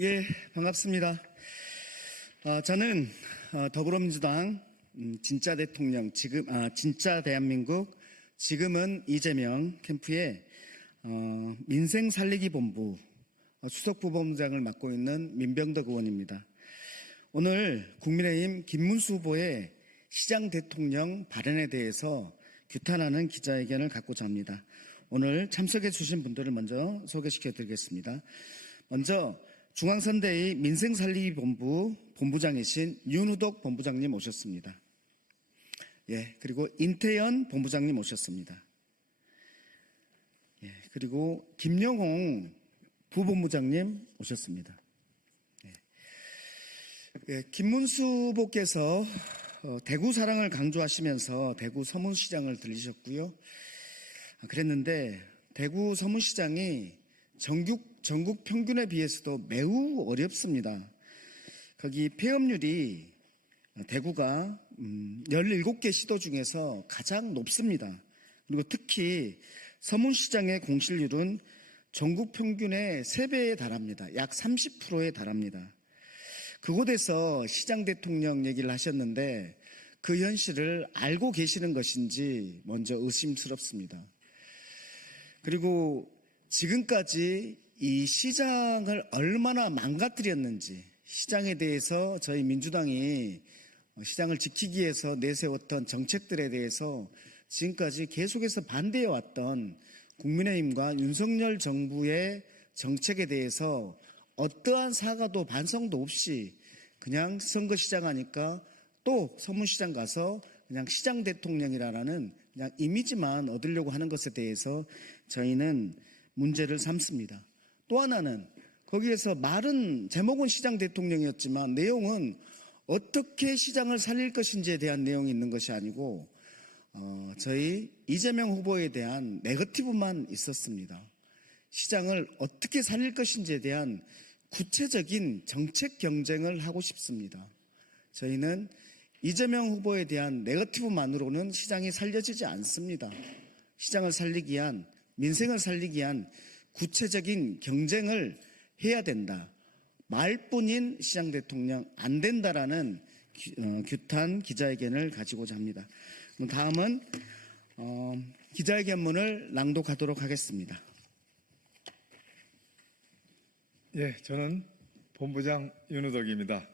예, 반갑습니다. 저는 더불어민주당 진짜 대통령, 진짜 대한민국, 지금은 이재명 캠프의 민생 살리기 본부 수석부본부장을 맡고 있는 민병덕 의원입니다. 오늘 국민의힘 김문수 후보의 시장 대통령 발언에 대해서 규탄하는 기자회견을 갖고자 합니다. 오늘 참석해 주신 분들을 먼저 소개시켜 드리겠습니다. 먼저 중앙선대위 민생살리기 본부 본부장이신 윤우덕 본부장님 오셨습니다. 예, 그리고 인태연 본부장님 오셨습니다. 예, 그리고 김영홍 부본부장님 오셨습니다. 예, 김문수 후보께서 대구 사랑을 강조하시면서 대구 서문시장을 들리셨고요. 그랬는데 대구 서문시장이 전국 평균에 비해서도 매우 어렵습니다. 거기 폐업률이 대구가 17개 시도 중에서 가장 높습니다. 그리고 특히 서문시장의 공실률은 전국 평균의 3배에 달합니다. 약 30%에 달합니다. 그곳에서 시장 대통령 얘기를 하셨는데 그 현실을 알고 계시는 것인지 먼저 의심스럽습니다. 그리고 지금까지 이 시장을 얼마나 망가뜨렸는지, 시장에 대해서 저희 민주당이 시장을 지키기 위해서 내세웠던 정책들에 대해서 지금까지 계속해서 반대해왔던 국민의힘과 윤석열 정부의 정책에 대해서 어떠한 사과도 반성도 없이 그냥 선거 시작하니까 또 서문시장 가서 그냥 시장 대통령이라는 그냥 이미지만 얻으려고 하는 것에 대해서 저희는 문제를 삼습니다. 또 하나는 거기에서 말은 제목은 시장 대통령이었지만 내용은 어떻게 시장을 살릴 것인지에 대한 내용이 있는 것이 아니고 저희 이재명 후보에 대한 네거티브만 있었습니다. 시장을 어떻게 살릴 것인지에 대한 구체적인 정책 경쟁을 하고 싶습니다. 저희는 이재명 후보에 대한 네거티브만으로는 시장이 살려지지 않습니다. 시장을 살리기 위한, 민생을 살리기 위한 구체적인 경쟁을 해야 된다. 말뿐인 시장 대통령 안 된다라는 규탄 기자회견을 가지고자 합니다. 다음은 기자회견문을 낭독하도록 하겠습니다. 예, 저는 본부장 윤우덕입니다.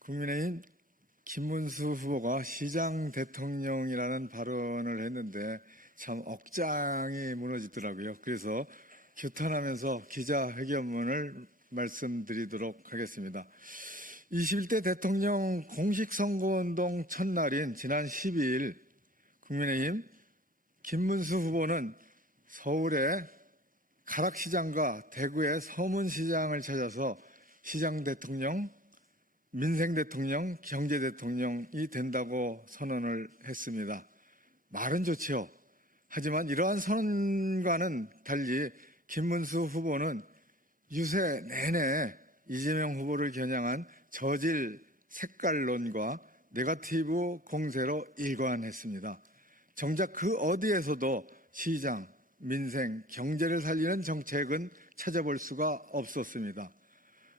국민의힘 김문수 후보가 시장 대통령이라는 발언을 했는데 참 억장이 무너지더라고요. 그래서 규탄하면서 기자회견문을 말씀드리도록 하겠습니다. 21대 대통령 공식선거운동 첫날인 지난 12일 국민의힘 김문수 후보는 서울의 가락시장과 대구의 서문시장을 찾아서 시장 대통령, 민생 대통령, 경제 대통령이 된다고 선언을 했습니다. 말은 좋지요. 하지만 이러한 선언과는 달리 김문수 후보는 유세 내내 이재명 후보를 겨냥한 저질 색깔론과 네거티브 공세로 일관했습니다. 정작 그 어디에서도 시장, 민생, 경제를 살리는 정책은 찾아볼 수가 없었습니다.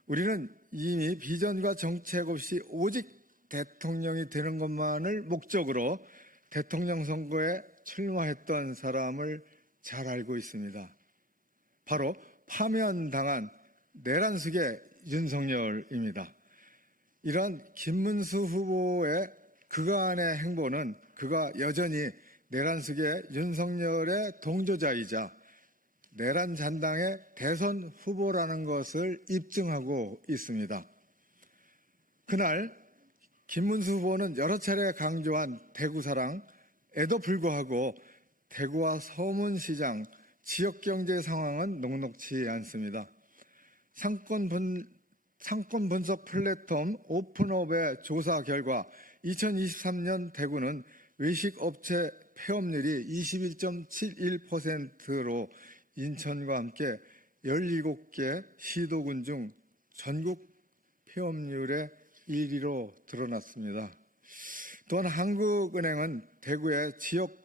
우리는 이미 비전과 정책 없이 오직 대통령이 되는 것만을 목적으로 대통령 선거에 출마했던 사람을 잘 알고 있습니다. 바로 파면당한 내란숙의 윤석열입니다. 이러한 김문수 후보의 그간의 행보는 그가 여전히 내란숙의 윤석열의 동조자이자 내란 잔당의 대선 후보라는 것을 입증하고 있습니다. 그날 김문수 후보는 여러 차례 강조한 대구 사랑에도 불구하고 대구와 서문시장 지역경제 상황은 녹록치 않습니다. 상권 분석 플랫폼 오픈업의 조사 결과 2023년 대구는 외식업체 폐업률이 21.71%로 인천과 함께 17개 시도군 중 전국 폐업률의 1위로 드러났습니다. 또한 한국은행은 대구의 지역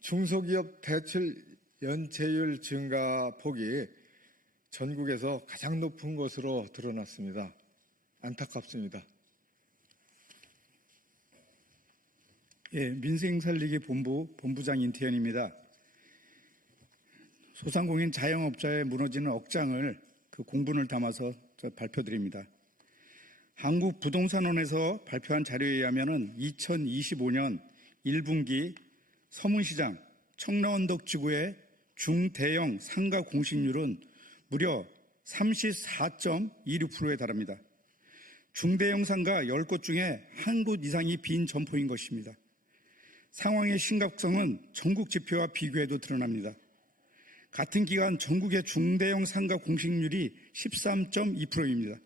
중소기업 대출 연체율 증가폭이 전국에서 가장 높은 것으로 드러났습니다. 안타깝습니다. 예, 민생살리기 본부장 인태현입니다. 소상공인 자영업자의 무너지는 억장을 그 공분을 담아서 발표드립니다. 한국부동산원에서 발표한 자료에 의하면 2025년 1분기 서문시장 청라언덕 지구의 중대형 상가 공시률은 무려 34.26%에 달합니다. 중대형 상가 10곳 중에 한 곳 이상이 빈 점포인 것입니다. 상황의 심각성은 전국 지표와 비교해도 드러납니다. 같은 기간 전국의 중대형 상가 공시률이 13.2%입니다.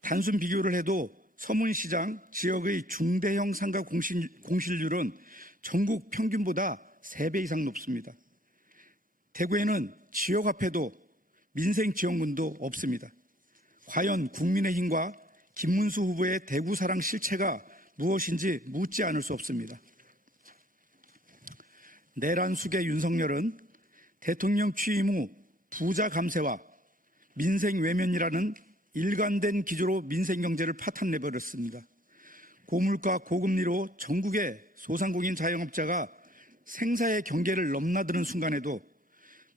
단순 비교를 해도 서문시장 지역의 중대형 상가 공실률은 전국 평균보다 3배 이상 높습니다. 대구에는 지역 화폐도 민생지원금도 없습니다. 과연 국민의힘과 김문수 후보의 대구 사랑 실체가 무엇인지 묻지 않을 수 없습니다. 내란숙의 윤석열은 대통령 취임 후 부자 감세와 민생 외면이라는 일관된 기조로 민생 경제를 파탄내버렸습니다. 고물가 고금리로 전국의 소상공인 자영업자가 생사의 경계를 넘나드는 순간에도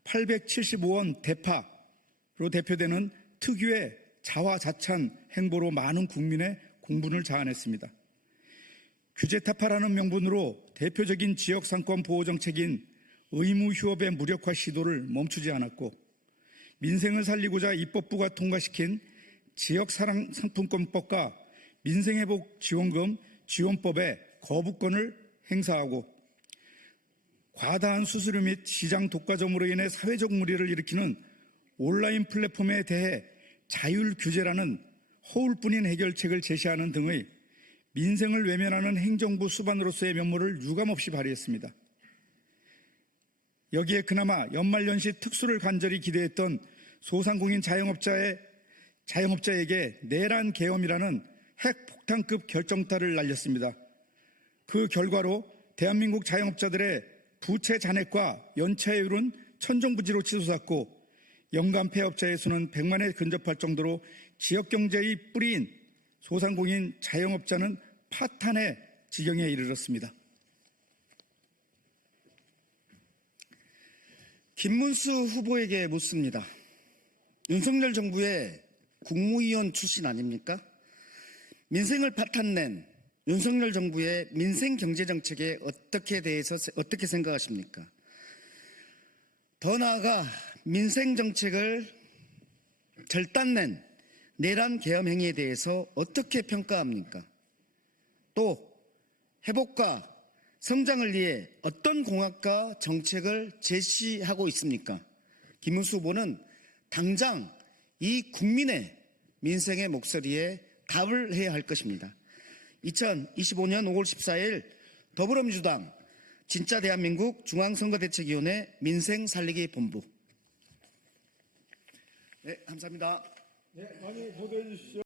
875원 대파로 대표되는 특유의 자화자찬 행보로 많은 국민의 공분을 자아냈습니다. 규제 타파라는 명분으로 대표적인 지역 상권 보호 정책인 의무 휴업의 무력화 시도를 멈추지 않았고, 민생을 살리고자 입법부가 통과시킨 지역상품권법과 민생회복 지원금 지원법의 거부권을 행사하고, 과다한 수수료 및 시장 독과점으로 인해 사회적 무리를 일으키는 온라인 플랫폼에 대해 자율 규제라는 허울뿐인 해결책을 제시하는 등의 민생을 외면하는 행정부 수반으로서의 면모를 유감없이 발휘했습니다. 여기에 그나마 연말연시 특수를 간절히 기대했던 소상공인 자영업자에게 내란 계엄이라는 핵폭탄급 결정타를 날렸습니다. 그 결과로 대한민국 자영업자들의 부채 잔액과 연체율은 천정부지로 치솟았고, 연간 폐업자의 수는 100만에 근접할 정도로 지역경제의 뿌리인 소상공인 자영업자는 파탄의 지경에 이르렀습니다. 김문수 후보에게 묻습니다. 윤석열 정부의 국무위원 출신 아닙니까? 민생을 파탄낸 윤석열 정부의 민생 경제 정책에 어떻게 생각하십니까? 더 나아가 민생 정책을 절단낸 내란 계엄 행위에 대해서 어떻게 평가합니까? 또 회복과 성장을 위해 어떤 공약과 정책을 제시하고 있습니까? 김문수 후보는 당장 이 국민의 민생의 목소리에 답을 해야 할 것입니다. 2025년 5월 14일 더불어민주당 진짜 대한민국 중앙선거대책위원회 민생살리기 본부. 네, 감사합니다. 네, 많이 보도해 주십시오.